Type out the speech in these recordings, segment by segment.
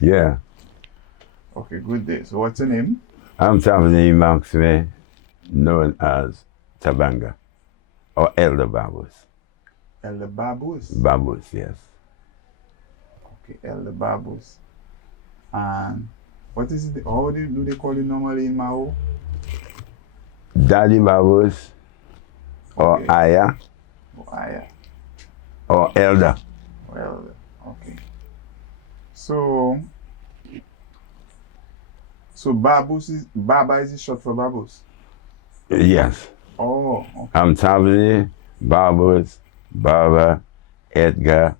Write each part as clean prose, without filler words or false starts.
Yeah. Okay, good day. So what's your name? I'm Tavernier Maxwell, known as Tabanga, or Elder Babus. Elder Babus. Babus, yes. Okay, Elder Babus. And what is it? How do they call you normally in Mao? Daddy Babus, or Okay. Aya, Oh, Aya. or Elder. Well, okay. So Babus is Baba is short for Babus. Yes. Oh, okay. I'm Tavernier, Babus, Baba, Edgar,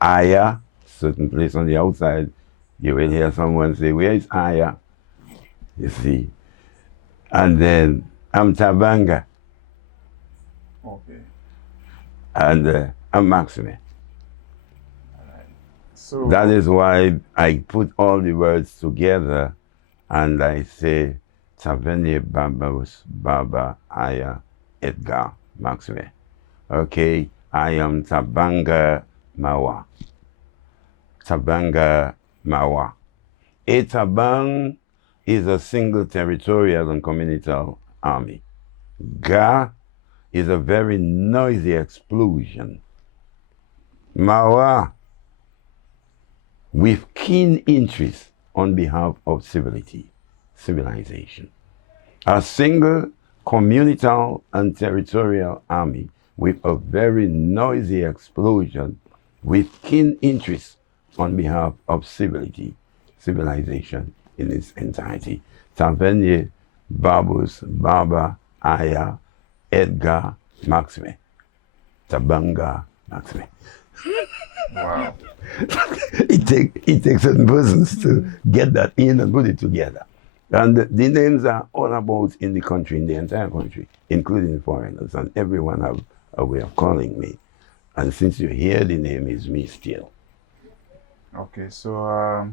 Aya. Certain place on the outside, you will hear someone say, "Where is Aya?" You see. And then I'm Tabanga, Okay. and I'm Maxime. So That is why I put all the words together and I say Tavernier Babus, Baba, Aya, Edgar, Maxime. Okay, I am Tabanga Mawa. Tabanga Mawa. A Tabang is a single territorial and communal army. Ga is a very noisy explosion. Mawa, with keen interest on behalf of civilization. A single communal and territorial army with a very noisy explosion with keen interest on behalf of civilization in its entirety. Tavernier, Babus, Baba, Aya, Edgar, Maxime. Tabanga, Maxime. wow. It takes certain persons to get that in and put it together. And the names are all about in the country, in the entire country, including foreigners, and everyone have a way of calling me. And since you hear the name is me still. Okay, so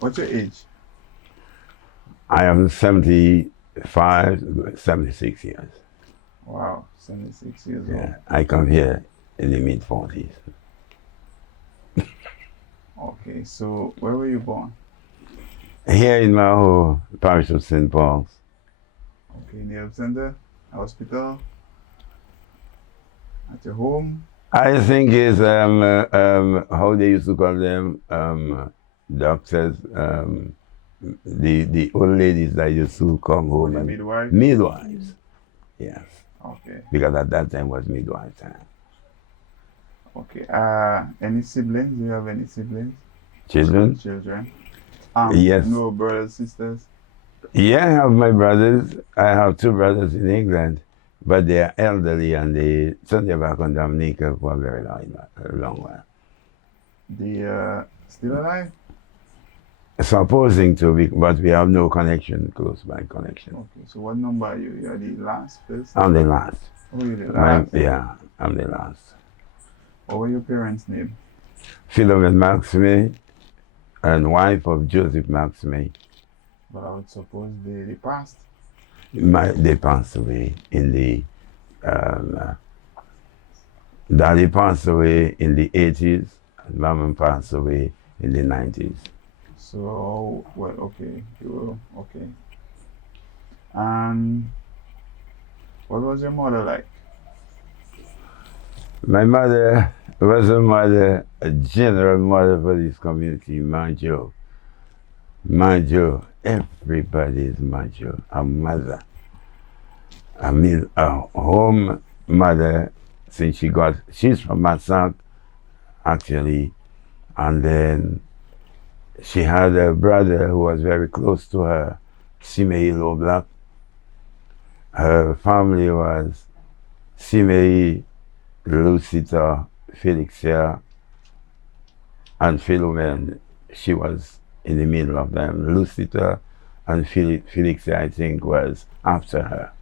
what's your age? I am 75, 76 years. Wow, 76 years old. Yeah, I come here in the mid-40s. Okay, so where were you born? Here in Maho, parish of St. Paul's. Okay, in the health center, hospital, at your home. I think it's how they used to call them, doctors, the old ladies that used to come home. The And midwife? midwives, yes. Okay, Because at that time was midwife time. okay. Any siblings? Do you have any siblings? Children? Children? Yes. No brothers, sisters? Yeah, I have my brothers. I have two brothers in England, but they are elderly and they sent them back on Dominica for a very long while. They still alive? Supposing to be, but we have no connection, close by connection. Okay, so what number are you? You're the last person? I'm the last. Oh, you're the last? Yeah, I'm the last. What were your parents' name? Philomene Maxime and wife of Joseph Maxime. But I would suppose they passed. They passed away in the, Daddy passed away in the 80s, and Mama passed away in the 90s. So, well, okay, you were, okay. And what was your mother like? My mother was a general mother for this community, Manjo. Manjo, everybody is Manjo, a mother. I mean, a home mother, since she's from Massac, actually, and then she had a brother who was very close to her, Simei Black. Her family was Simei, Lucita, Felixia, and Philomene. She was in the middle of them. Lucita and Felixia, I think, was after her.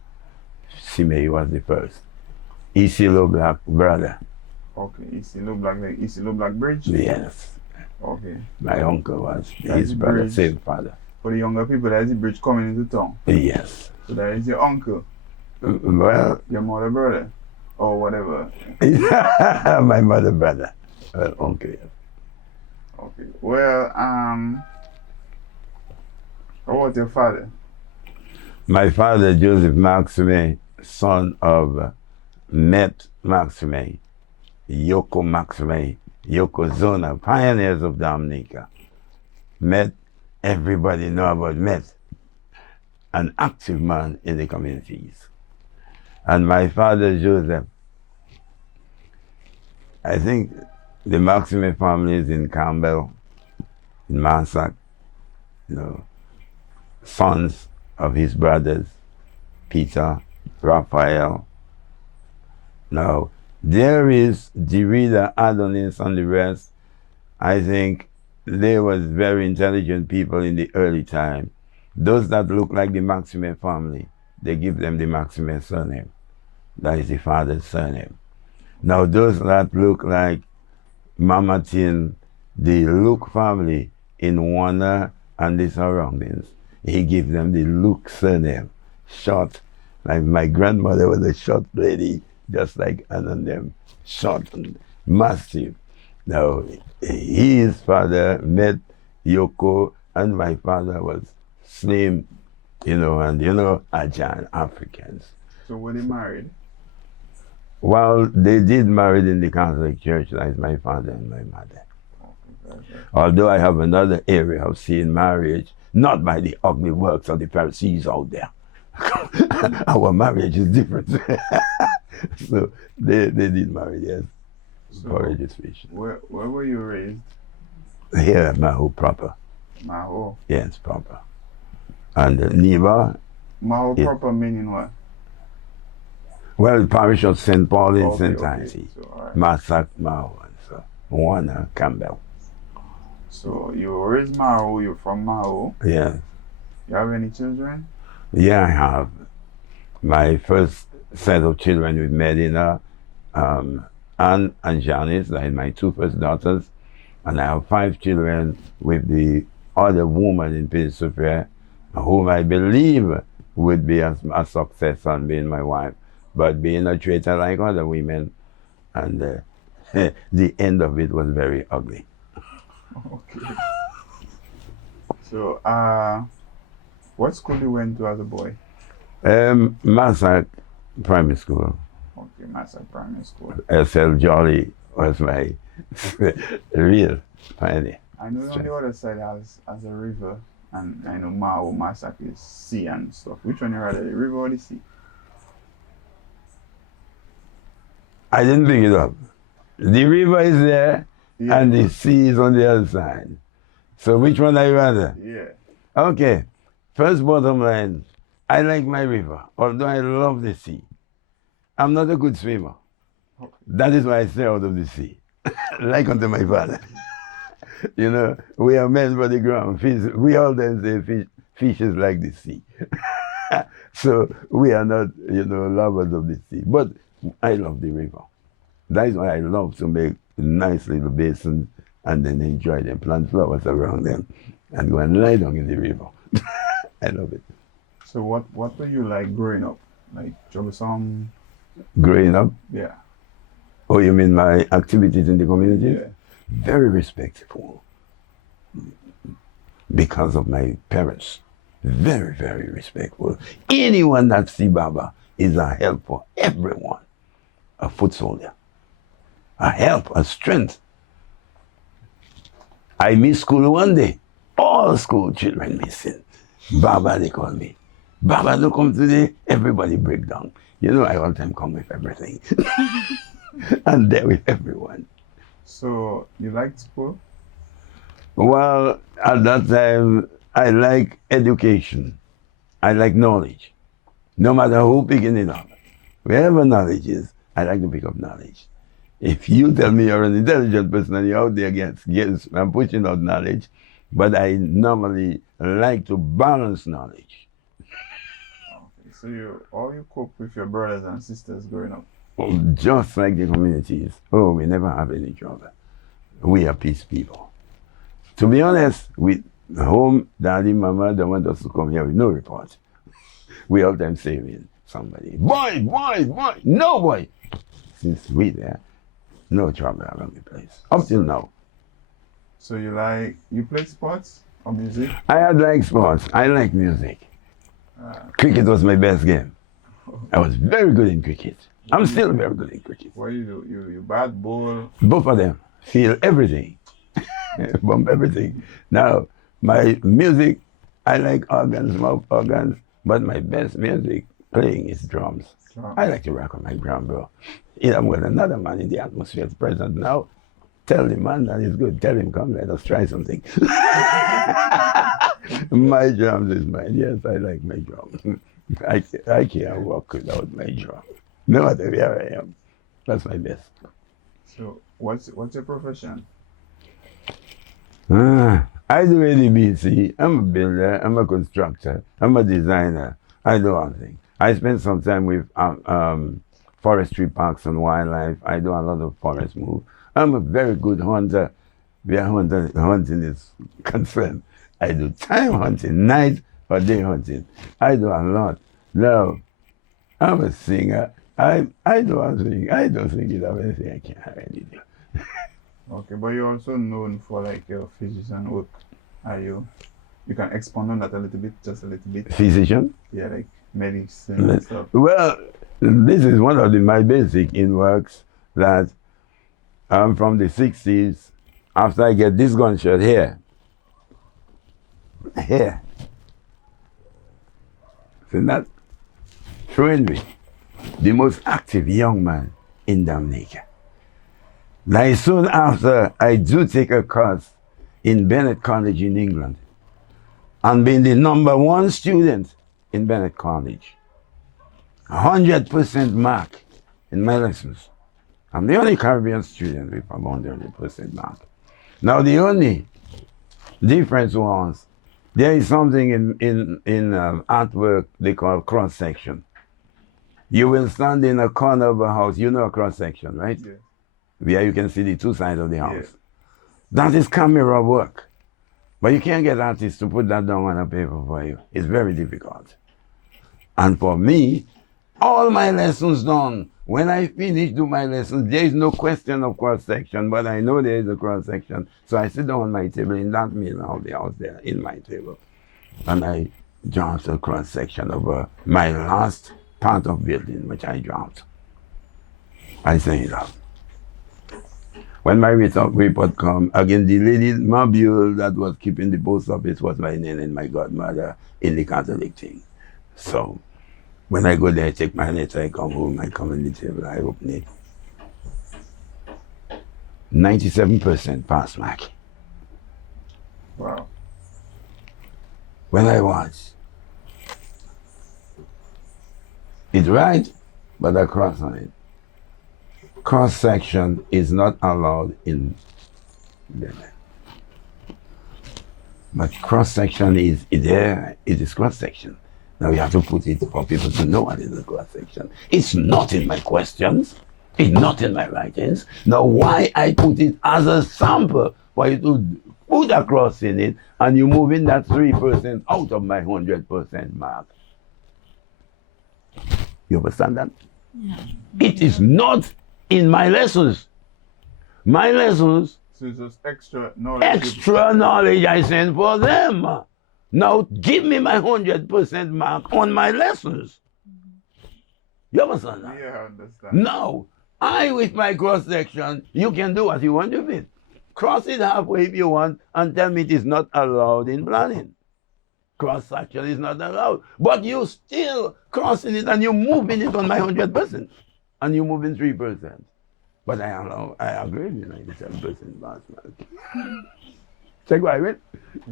Simei was the first. Isilo Black brother. Okay, Isilo Black, like Isilo Black Bridge? Yes. Okay. My uncle was That's his the brother, bridge. same father. For the younger people, that is the bridge coming into town. Yes. So that is your uncle, Well, your mother brother, or whatever. my mother brother. Well, uncle. Okay. Okay. Well, how about your father? My father, Joseph Maxime, son of Met Maxime, Yoko Maxime, Yokozuna, pioneers of Dominica. Met, everybody know about Met, an active man in the communities. And my father, Joseph, I think the Maxime family is in Campbell, in Massac, you know, sons of his brothers, Peter, Raphael. Now, there is the reader Adonis and the rest. I think they was very intelligent people in the early time. Those that look like the Maxime family, they give them the Maxime surname. That is the father's surname. Now, those that look like Mama Tin, the Luke family in Warner and the surroundings, he gives them the Luke surname, short. Like my grandmother was a short lady, just like Ann and them, short and massive. Now, his father met Yoko, and my father was slim, and agile Africans. So were they married? Well, they did marry in the Catholic Church, like my father and my mother. Okay. Although I have another area of seeing marriage, not by the ugly works of the Pharisees out there. Our marriage is different. So they did marry, yes. So For registration. Where were you raised? Here at Maho proper. Maho. Yes, proper. And Neva. Maho proper meaning what? Well, the parish of St. Paul in Okay, St. okay. Anthony. So, all right. Massac, Maho, and so Warner, Campbell. So you were raised Maho, you're from Maho. Yes. You have any children? Yeah, I have. My first set of children with Medina, Anne and Janice, like my two first daughters. And I have 5 children with the other woman in Prince Sophia, whom I believe would be a success on being my wife, but being a traitor like other women. And the end of it was very ugly. Okay. So, what school you went to as a boy? Massac Primary School. Okay, Massac Primary School. S.L. Jolly was my real pioneer. I know on the other side has a river, and I know Maho, Massac is sea and stuff. Which one you rather, the river or the sea? I didn't pick it up. The river is there, Yeah. and the sea is on the other side. So which one I rather? Yeah. Okay, first bottom line, I like my river, although I love the sea. I'm not a good swimmer. Okay. That is why I stay out of the sea, like unto my father. We are men for the ground. We all then say fish is like the sea. So we are not, lovers of the sea. But I love the river. That is why I love to make nice little basins and then enjoy them, plant flowers around them, and go and lie down in the river. I love it. So what were you like growing up? Like troublesome? Growing up, Yeah. oh, you mean my activities in the community? Yeah. Very respectful because of my parents. Very, very respectful. Anyone that see Baba is a help for everyone. A foot soldier. A help, a strength. I miss school one day. All school children missing. Baba, they call me. Baba, don't come today. Everybody break down. I all time come with everything. And there with everyone. So you liked school? Well, at that time, I like education. I like knowledge. No matter who picking it up. Wherever knowledge is, I like to pick up knowledge. If you tell me you're an intelligent person and you're out there I'm pushing out knowledge, but I normally like to balance knowledge. Okay. So you cope with your brothers and sisters growing up? Just like the communities. Oh, we never have any trouble. We are peace people. To be honest, with home, daddy, mama, they want us to come here with no report. We all time saving somebody. Boy, no boy. Since we there, no trouble around the place. Up till now. So you play sports or music? I like sports. I like music. Cricket was my best game. I was very good in cricket. I'm still very good in cricket. What you do? You bat, ball? Both of them. Feel everything. Bump everything. Now, my music, I like organs, mouth organs, but my best music playing is drums. I like to rock on my drum, bro. I'm with another man in the atmosphere present now. Tell the man that it's good. Tell him, come, let us try something. My drums is mine. Yes, I like my drum. I can't walk without my drum. No matter where I am. That's my best. So, what's your profession? I do ADBC. I'm a builder. I'm a constructor. I'm a designer. I do all things. I spend some time with forestry parks and wildlife. I do a lot of forest move. I'm a very good hunter where hunting is concerned. I do time hunting, night or day hunting. I do a lot. Now, I'm a singer. I do a thing. I don't think it of anything I can't really do. Okay, but you're also known for like your physician work. You can expand on that a little bit, just a little bit. Physician? Yeah, like medicine and stuff. Well, this is one of my basic in works that I'm from the 60s. After I get this gunshot here, so that showing me the most active young man in Dominica. Like soon after, I do take a course in Bennett College in England and being the #1 student in Bennett College. 100% mark in my lessons. I'm the only Caribbean student with a 100% mark. Now the only difference was there is something in artwork they call cross-section. You will stand in a corner of a house, you know a cross-section, right? Yeah. Where you can see the two sides of the house. Yeah. That is camera work. But you can't get artists to put that down on a paper for you. It's very difficult. And for me, all my lessons done, when I finish do my lessons, there is no question of cross-section, but I know there is a cross-section. So I sit down on my table in that middle of the house there, in my table. And I draft a cross-section of my last part of building, which I draft. I send it out. When my report come, again, the lady mobile that was keeping the post office was my name and my godmother in the Catholic thing. So when I go there, I take my letter, I come home, I come on the table, I open it. 97% pass mark. Wow. When I watch, it's right, but I cross on it. Cross-section is not allowed in Benin. But cross-section is there, it is cross-section. Now you have to put it for people to know what is a cross-section. It's not in my questions, it's not in my writings. Now why I put it as a sample for you to put a cross in it and you move in that 3% out of my 100% mark. You understand that? Yeah. It is not in my lessons. My lessons, So it's just extra knowledge. extra knowledge I send for them. Now give me my 100% mark on my lessons. You understand that? Yeah, I understand. Now, I with my cross section, you can do what you want with it. Cross it halfway if you want and tell me it is not allowed in planning. Cross section is not allowed. But you still crossing it and you moving it on my 100%. And you moving 3%. But I agree with 97% pass mark. Check what I mean?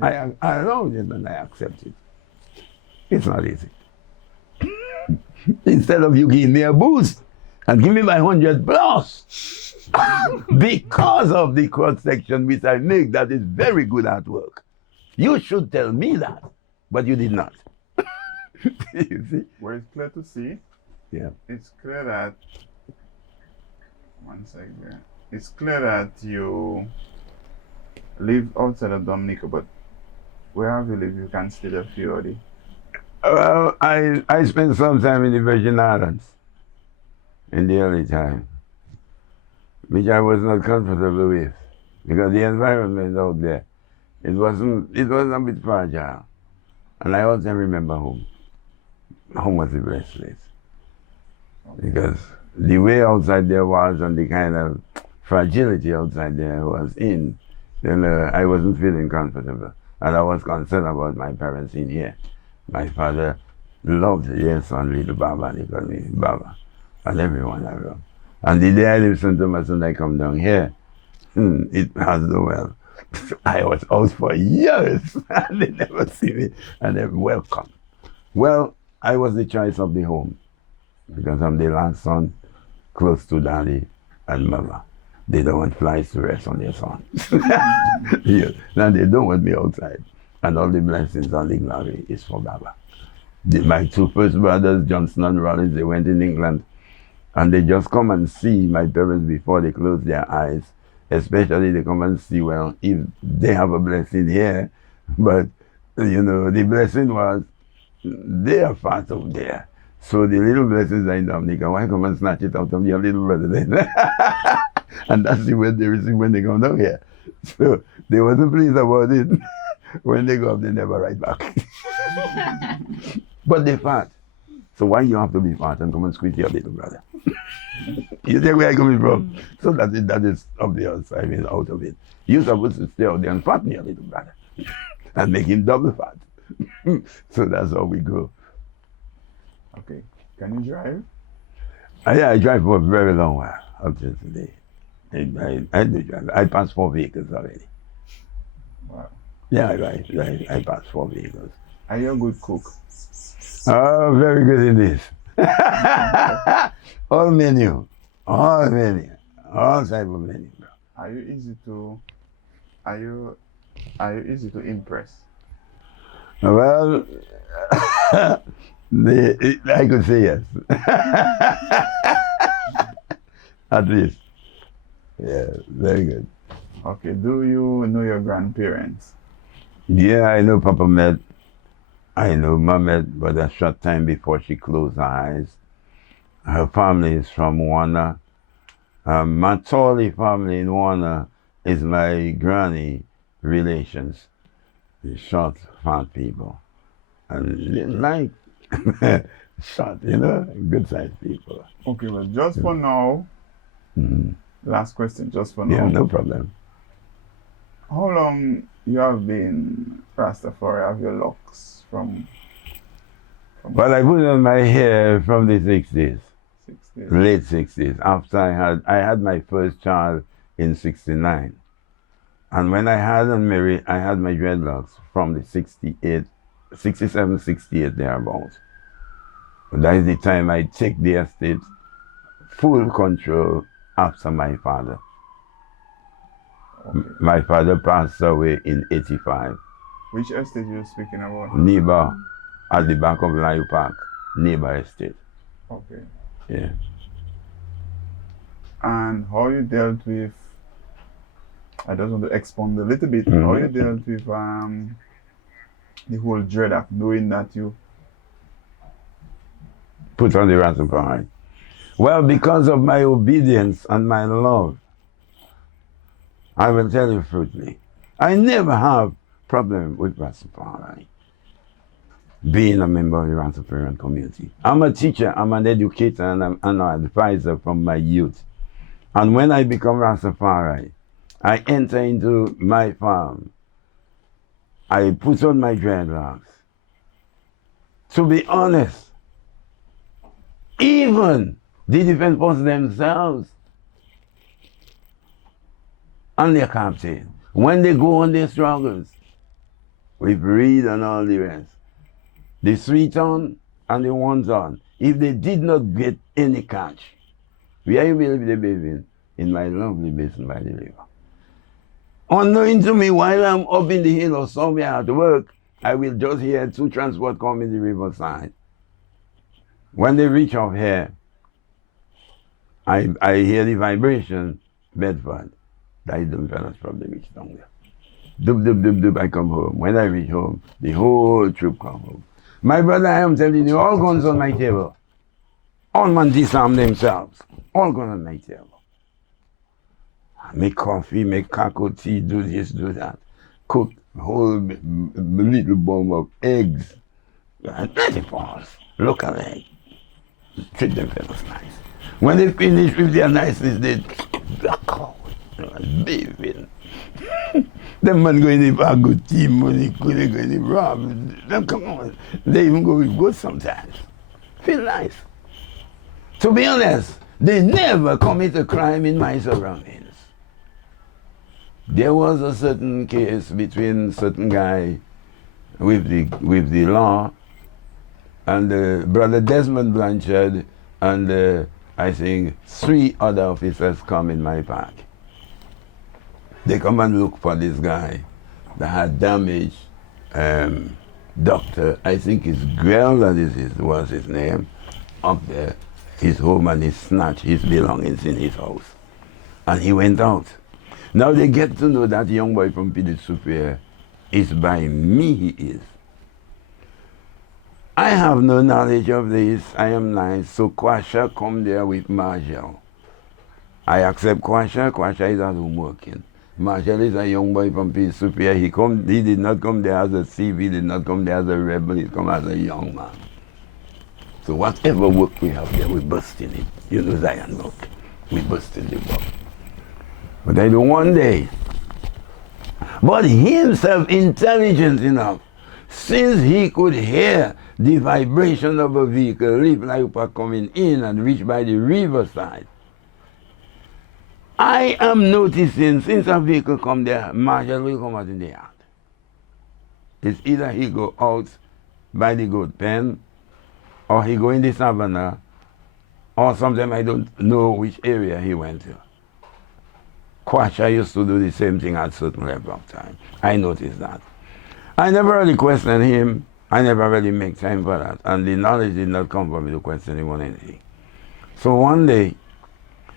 I allow it and I accept it. It's not easy. Instead of you giving me a boost and give me my 100 plus because of the cross section which I make that is very good artwork. You should tell me that, but you did not. You see? Well, it's clear to see. Yeah. It's clear that. One second. It's clear that you live outside of Dominica, but where have you lived? You can stay there for already. Well, I spent some time in the Virgin Islands in the early time, which I was not comfortable with because the environment out there, it was a bit fragile. And I also remember home. Home was the best place. Because the way outside there was and the kind of fragility outside there was in, then I wasn't feeling comfortable. And I was concerned about my parents in here. My father loved, yes, on little Baba, and he called me Baba. And everyone around. And the day I lived St. Thomas and I come down here, it has the well. I was out for years and they never see me and they welcome. Well, I was the choice of the home because I'm the last son, close to daddy and mama. They don't want flies to rest on their son. Yeah. Now they don't want me outside. And all the blessings and the glory is for Baba. My two first brothers, Johnson and Rollins, they went in England and they just come and see my parents before they close their eyes. Especially they come and see, well, if they have a blessing here, but you know, the blessing was they are fat out there. So the little blessings are in Dominica. Why come and snatch it out of your little brother then? And that's the way they receive when they come down here. So they wasn't pleased about it. When they go up, they never write back. But they fat. So why you have to be fat and come and squeeze your little brother? You see where I'm coming from? So that is obvious, I mean, out of it. You're supposed to stay out there and fatten your little brother and make him double fat. So that's how we go. Okay. Can you drive? Yeah, I drive for a very long while, up to today. I do drive. I passed 4 vehicles already. Wow. Yeah, I passed 4 vehicles. Are you a good cook? Oh, very good in this. All menu, all type of menu, bro. Are you easy to impress? Well, I could say yes. At least. Yeah, very good. Okay, do you know your grandparents? Yeah, I know Papa met. I know Mom met, but a short time before she closed her eyes. Her family is from Wana. My Matoli family in Wana is my granny relations. The short, fat people. And like short, you know, good sized people. Okay, well, just for now, last question, just for now. Yeah, no problem. How long you have been Rastafari? Have your locks from Well, I put on my hair from the 60s. 60s? Late 60s. After I had my first child in 69. And when I had married, I had my dreadlocks from the 67, 68 thereabouts. That is the time I take the estate full control after my father. Okay. My father passed away in 85. Which estate you speaking about? Neighbor, at the back of Lion Park, Neighbor Estate. Okay. Yeah. And how you dealt with, I just want to expound a little bit, how you dealt with the whole dread of knowing that you Put on the Rastafari. Well, because of my obedience and my love, I will tell you truthfully, I never have problem with Rastafari. Being a member of the Rastafarian community. I'm a teacher, I'm an educator, and I'm an advisor from my youth. And when I become Rastafari, I enter into my farm. I put on my dreadlocks. To be honest, even the defense forces themselves and their captain, when they go on their struggles, with Reed and all the rest, the 3 ton and the 1 ton, if they did not get any catch, where you believe they bathing? In my lovely basin by the river. Unknowing to me, while I'm up in the hill or somewhere at work, I will just hear 2 transport come in the riverside. When they reach up here, I hear the vibration, Bedford. That is the fellas probably reach down there. Dub, dub, dub, dub, I come home. When I reach home, the whole troop come home. My brother, I am telling you, all guns on my table. All men disarm themselves. All guns on my table. Make coffee, make cocoa tea, do this, do that. Cook a whole little bowl of eggs. And let it pause. Look at it. Treat them fellows nice. When they finish with their niceness, they black out. Bathing. Them man going to have good tea money, they going to rob. Them come on. They even go with good sometimes. Feel nice. To be honest, they never commit a crime in my surroundings. There was a certain case between certain guy with the law and Brother Desmond Blanchard and I think 3 other officers come in my park. They come and look for this guy that had damaged Doctor, I think his girl was his name, up there, his home, and he snatched his belongings in his house. And he went out. Now they get to know that young boy from Pidi Superior is by me, he is. I have no knowledge of this, I am nice, so Kwasha come there with Marshall. I accept Kwasha is at home working. Marshall is a young boy from Pidi Superior. He did not come there as a thief, he did not come there as a rebel, he come as a young man. So whatever work we have there, we busting it. You know Zion work. We busting the work. But I do one day. But he himself intelligent enough, since he could hear the vibration of a vehicle, leave like coming in and reach by the riverside. I am noticing since a vehicle come there, Marshall will come out in the yard. It's either he go out by the goat pen, or he go in the savannah, or sometimes I don't know which area he went to. Kwasha used to do the same thing at certain level of time. I noticed that. I never really questioned him. I never really make time for that. And the knowledge did not come for me to question him on anything. So one day,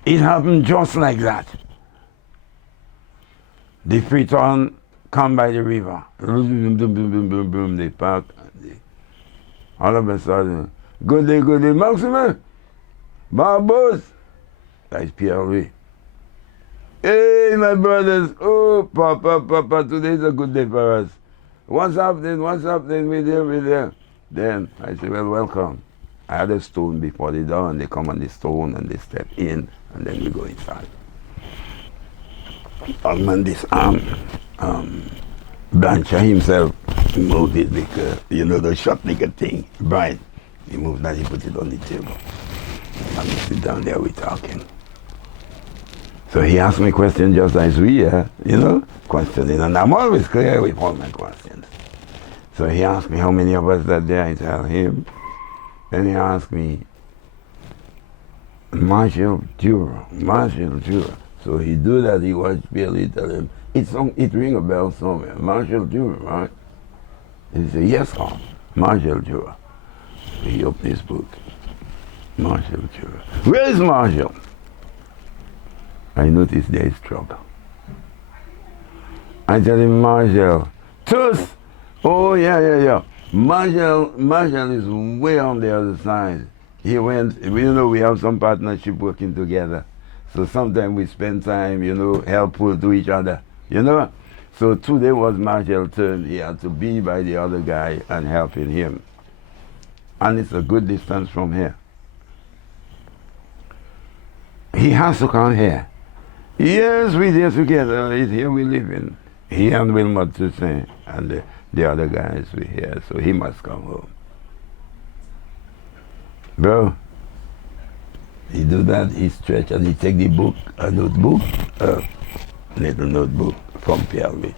it happened just like that. The Freetown come by the river. They park. All of a sudden, good day, Maxime. Barbos. That's PLV. Hey, my brothers. Oh, Papa, today's a good day for us. What's happening with you? Then I said, well, welcome. I had a stone before the door, and they come on the stone, and they step in, and then we go inside. And this Blanchard himself moved it like, the shot like a thing, bright. He moved that, he put it on the table. And we sit down there, we talking. So he asked me questions just as we are, questioning. And I'm always clear with all my questions. So he asked me how many of us that there, I tell him. Then he asked me, Marshall Jura. So he do that, he watch Billy, tell him, it ring a bell somewhere. Marshall Jura, right? He said, yes, sir. Marshall Jura. So he opened his book. Marshall Jura. Where is Marshall? I noticed there is trouble. I tell him, Marshall, Tus! Oh, yeah. Marshall is way on the other side. He went, we have some partnership working together. So sometimes we spend time, helpful to each other, So today was Marshall's turn. He had to be by the other guy and helping him. And it's a good distance from here. He has to come here. Yes, we're there together. It's here we live in. He and Wilmot to say, and the other guys were here, so he must come home. Bro, he do that, he stretch and he take the book, a notebook, little notebook from PLV.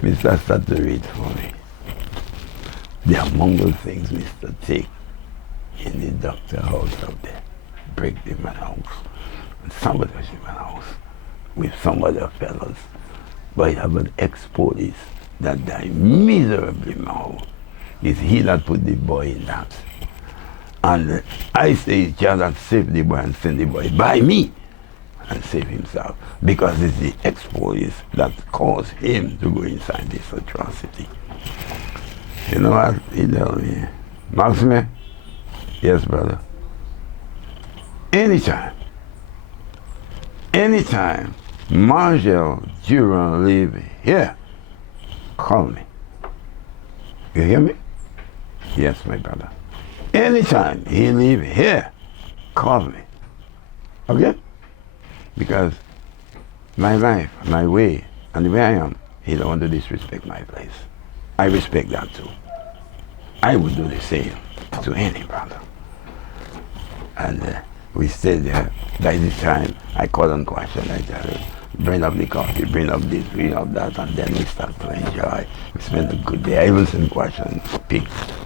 Mr. start to read for me. There are Mongol things Mr. take in the doctor house up there. Break the man house. And somebody was in my house with some other fellows. But I have an ex-police that died miserably now. It's he that put the boy in that. And I say it's just that save the boy and send the boy by me and save himself. Because it's the ex-police that caused him to go inside this atrocity. You know what he told me? Maxime? Yes, brother. Anytime anytime Marshall Durant live here, call me. You hear me? Yes, my brother. Anytime he live here, call me. Okay? Because my life, my way, and the way I am, he don't want to disrespect my place. I respect that too. I would do the same to any brother. And we stayed there. By this time, I call on question. I tell him, bring up the coffee, bring up this, bring up that, and then we start to enjoy. We spend a good day. I even send question, pick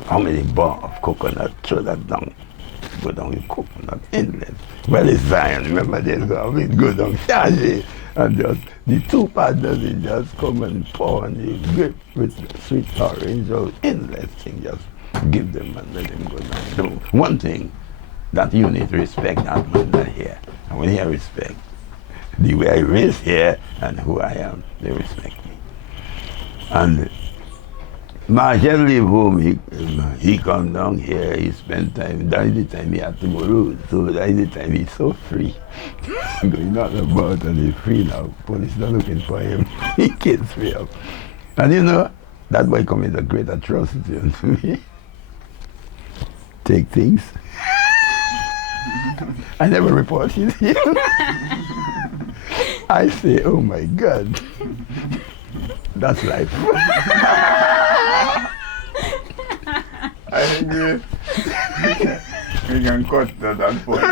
how many bar of coconut, throw that down. Go down with coconut, endless. Well, it's Zion, remember days ago, we go down, charge it, and just, the two partners, they just come and pour on the grape with sweet orange, or endless thing, just give them and let them go down. So one thing that you need to respect that man that here. And when you respect, the way I raised here and who I am, they respect me. And Marshall leave home, he come down here, he spend time, that is the time he had to go road, so that is the time he's so free. Going out about and he's free now, police not looking for him, he gets free up. And you know, that boy commit a great atrocity to me. Take things. I never reported him. I say, oh my God, that's life. I think we can cut that point.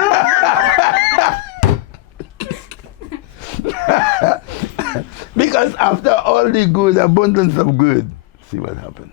Because after all the good, abundance of good, see what happened.